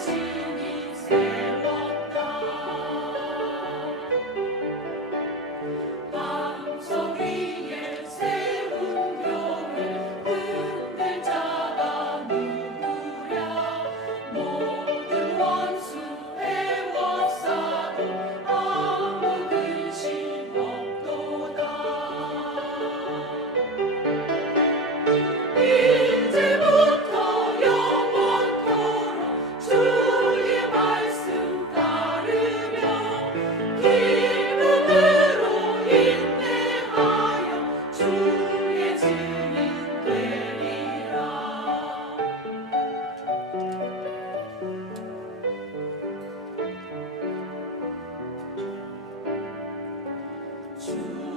see. To.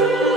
Lord.